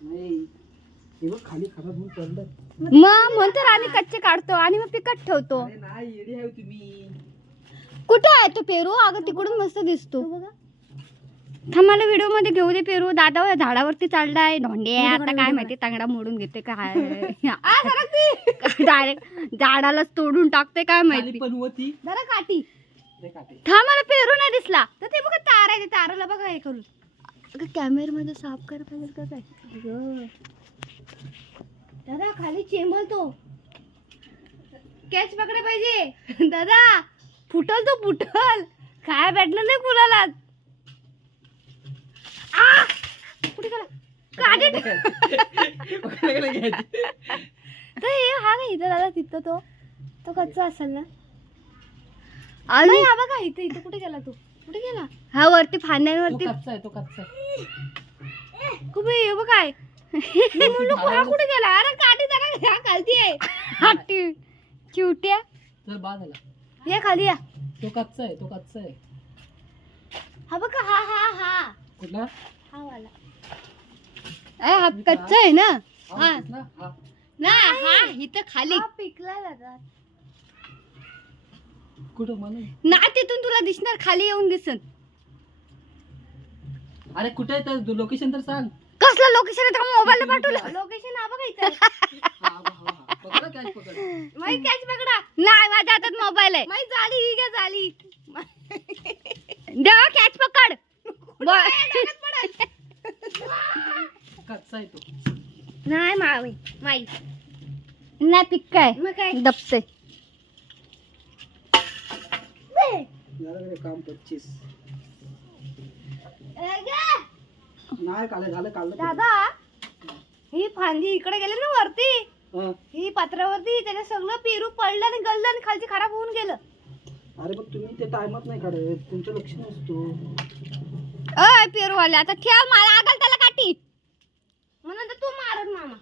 नाही हे बघ खाली खराब होऊन पडलं. मग म्हणतो आम्ही कच्चे काढतो आणि मग पिकट ठेवतो. अरे नाही येडी आहे तुम्ही. कुठे आहे तो पेरू? अगं तिकडून मस्त दिसतो. थांब मला व्हिडिओ मध्ये घेऊ दे. पेरू दादा झाडावरती चढलाय. धोंडे आता काय माहिती तांगडा मोडून घेते काय डायरेक्ट झाडाला तोडून टाकते काय खाली माहिती. पण होती. जरा काठी रे काटे. थांब मला पेरू नाही दिसला तर ते बघा तार आहे. ताराला बघा हे करून. अगं कॅमेरा मध्ये साफ कर पाहिजे का काय. अगं दादा खाली चेंबलतो. कॅच पकडे पाहिजे दादा. फुटल तो फुटल. काय भेटलं नाही कुणाला. कुठे गेला काढे पकडायला घ्यायची. तर हे हा का इथं दादा तिथं तो कच्चा असेल ना. आणि हा बघा इथं इथं कुठे गेला तू. कुठे गेला हा वरती तो फांद्यांवरती. कच्चा आहे तो कच्चा आहे. खूप हे बघ काय हा कुठे गेला. अरे काठी जरा खालती आहे. चिवट्या चल बाद झाला. या खाली या. तो कच्चा आहे तो कच्चा आहे. हा बघा हा हा हा कुठला हा वाला. हा कच्चा आहे ना. हा हा ना हा. ना हा इथं खाली पिकला दादा. कुठं म्हणून. ना तिथून तुला दिसणार खाली येऊन दिसन. अरे कुठे आहे तर लोकेशन तर सांग. कसलं लोकेशन आहे तर मोबाईल पाठवलं. लोकेशन हा बघा इथं. हा, हा, हा. पकडा कॅच पकड. माई कॅच पकडा. नाही माझ्या हातात मोबाईल आहे. माई झाली ही काय झाली. देवा कॅच पकड. कच्चा आहे तो. नाही मामी माई नाही पिक काय मग काय दबते. झालं काम 25. नाही काल झालं काल. दादा ही फांदी इकडे गेले ना वरती. ही पत्रावरती त्याच्या सगळं पेरू पडलं आणि गळलं आणि खालची खराब होऊन गेलं. अरे पण तुम्ही ते टाइमात नाही काढत. तुमचं लक्ष नसतो. अय पेरूवाले आता ठेव मला आगल त्याला काठी म्हणून तर तू मारत मामा.